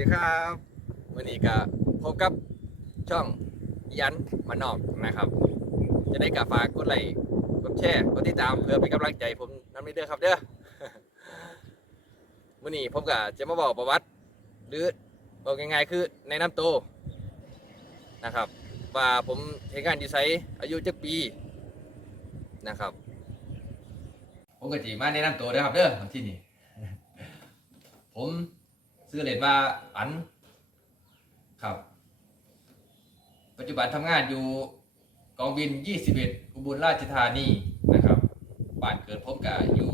ดีครับวันนี้ก็พบกับช่องยันมานอกนะครับ จะได้กับฝากกดไลค์กดแชร์กดติดตามเพื่อเป็นกำลังใจผมน้ำนี้เด้อครับเด้อวันนี้ผมก็จะมาบอกประวัติ หรือบอกง่ายๆคือในน้ำโตนะครับ ว่าผมเทงานอยู่ไซอายุจักปีนะครับผมก็จีมาในน้ำโตวเด้อครับเด้อที่นี่ผม ซื้อเหรียญว่าอัน ครับ ปัจจุบันทำงานอยู่กองบิน 21 อุบลราชธานีนะครับบ้านเกิดผมก็อยู่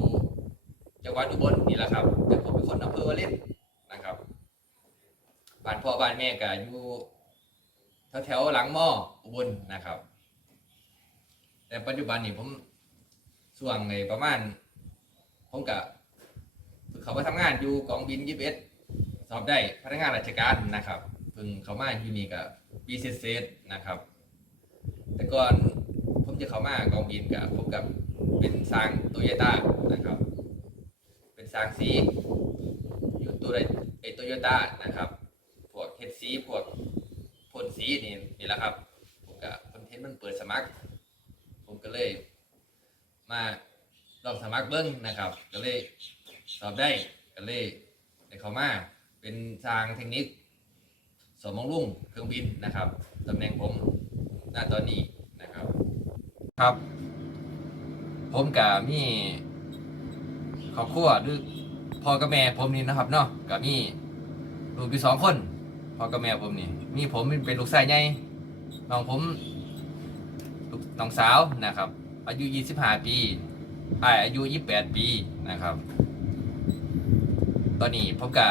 จังหวัดอุบลนี่แหละครับแต่ผมเป็นคนอำเภอวารินนะครับบ้านพ่อบ้านแม่ก็อยู่แถวๆหลังหม้ออุบลนะครับ แต่ปัจจุบันนี่ผมส่วงในประมาณ ผมก็เขามาทำงานอยู่กองบินยี่สิบเอ็ด สอบได้พนักงานราชการนะครับเพิ่งเขามาอยู่นี่กับปีเศษนะครับ แต่ก่อนผมจะเข้ามากองบินกับผมกับเป็นสร้างโตโยต้านะครับ เป็นสร้างสีอยู่ตัวไอโตโยต้านะครับพวกเฮดสีพวกพ่นสีนี่นี่แหละครับผมกับคอนเทนต์มันเปิดสมัคร ผมก็เลยมาลองสมัครเบิ้งนะครับ ก็เลยสอบได้ก็เลยได้เข้ามา เป็นทางเทคนิคสมองลุ่งเครื่องบินนะครับตำแหน่งผมณตอนนี้นะครับ ครับ ผมกับมีครอบครัวหรือพ่อกับแม่ผมนี่นะครับเนาะกับมีลูกพี่สองคนพ่อกับแม่ผมนี่มีผมเป็นลูกชายใหญ่น้องผมลูกน้องสาวนะครับ อายุ 25 ปีอ้ายอายุ 28 ปีนะครับ ตอนนี้ผมก็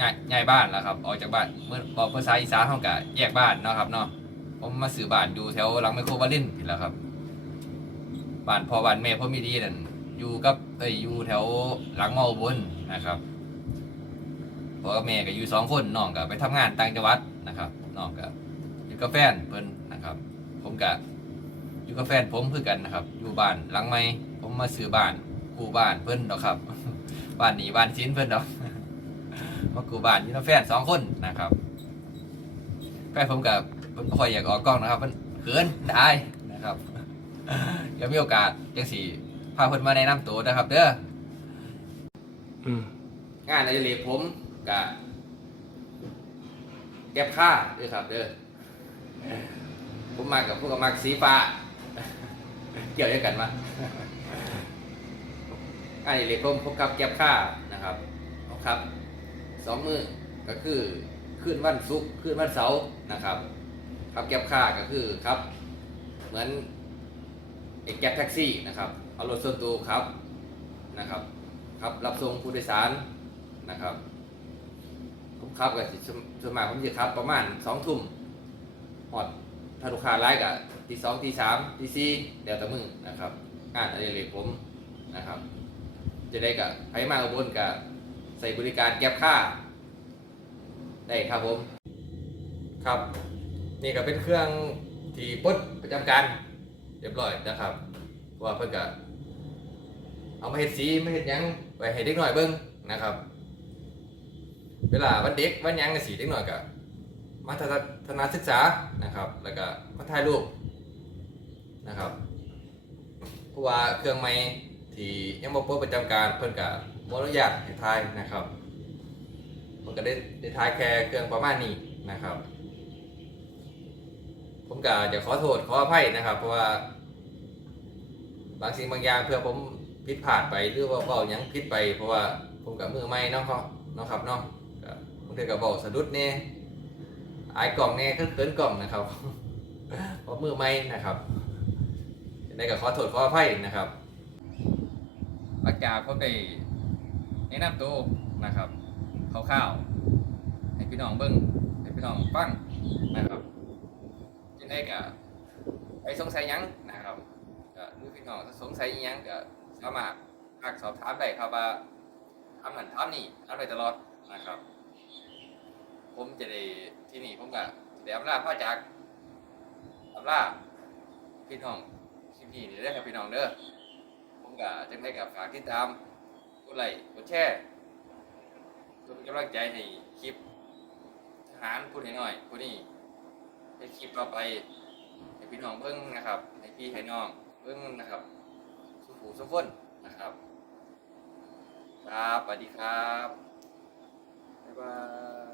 ย้ายย้ายบ้านแล้วครับ ออกจากบ้านเมื่อบอกภาษาอีสานเขาก็แยกบ้านเนาะครับเนาะผมมาซื้อบ้านอยู่แถวหลังไมโครวาลินนี่แหละครับบ้านพ่อบ้านแม่พ่อมีดีนั่นอยู่กับเอ้ยอยู่แถวหลังมอบนนะครับพ่อกับแม่ก็อยู่สองคนน้องก็ไปทำงานต่างจังหวัดนะครับน้องก็อยู่กับแฟนเพิ่นนะครับ ผมก็อยู่กับแฟนผมคือกันนะครับ อยู่บ้านหลังไม่ผมมาซื้อบ้านกู้บ้านเพิ่นเนาะครับ บ้านหนีบ้านชิ้นเพื่อนดอก มากูบ้านอยู่น้ำแฟนสองคนนะครับแฟนผมกับเพิ่นบ่ค่อยอยากออกกล้องนะครับเพิ่นเขินได้นะครับเดี๋ยวมีโอกาสจังสี่พาเพิ่นมาแนะนำตัวนะครับ เด้ออืมงานอดิเรกผมกับแก็บค่าด้วยครับ เด้อผมมากับพวกกับมักสีฟ้าเกี่ยวด้วยกันมงานอดิเรกผมพบกับแก็บค่านะครับครับ สองมือก็คือขึ้นวันศุกร์ขึ้นวันเสาร์นะครับครับแก็บค่าก็คือครับ เหมือนไอ้แก็บแท็กซี่นะครับเอารถส่วนตัวครับนะครับครับรับส่งผู้โดยสารนะครับผมขับกับส่วนมาผมจะขับประมาณสองทุ่มหอดถ้าลูกค้าไล่กับตีสองตีสามตีสี่เดี๋ยวแต่มึงนะครับงานอะไรเลยผมนะครับ จะได้กับใครมาอุบลกับ ใส่บริการแก็บค่า ได้ครับผม ครับ นี่ก็เป็นเครื่องที่ปลดประจำการเรียบร้อยนะครับ ว่าเพิ่นก็เอามาเห็ดสีมาเห็ดยังไปให้เด็กหน่อยเบิ้งนะครับ เวลาวันเด็กวันยังสีเด็กหน่อยก็มาทัศนศึกษานะครับ แล้วก็มาถ่ายรูปนะครับเพราะว่าเครื่องไม้ที่ยังบ่เปิดประจำการเพิ่นก็บ่ อนุญาตให้ถ่ายนะครับผมก็ได้ได้ถ่ายแค่เครื่องประมาณนี้นะครับ ผมก็จะขอโทษขออภัยนะครับ เพราะว่า บางสิ่งบางอย่างเพื่อผมผิดพลาดไปหรือว่าเบาหยังผิดไป เพราะว่าผมกับมือไม่เนาะเขาเนาะครับเนาะก็บางทีก็เบาสะดุดเนี่ยอายกล่องเนี่ยเขินกล่องนะครับเพราะมือไม่นะครับได้ก็ขอโทษขออภัยนะครับหลังจากผมได้ นะนำตัวนะครับคร่าวๆให้พี่น้องเบิ้งให้พี่น้องฟังนะครับจะได้กับไปสงสัยยังนะครับก็หรือพี่น้องสงสัยยังก็สามารถทักสอบถามได้ครับว่าทำนั่นทำนี่ทำได้ตลอดนะครับ ผมจะได้ที่นี่ผมก็จะได้อำลาพ่อจากอำลาพี่น้องคลิปนี้นี่ได้อครับพี่น้องเด้อผมก็จังได้กับฝากติดตาม ดไลค์กดแชร์เพื่อเป็นกำลังใจให้คลิปทหารพูดให้หน่อยพูดนี่ในคลิปต่อไปให้พี่น้องเบิ่งนะครับให้พี่ให้น้องเบิ่งนะครับสุขูสุขคนนะครับ ครับสวัสดีครับบ๊ายบาย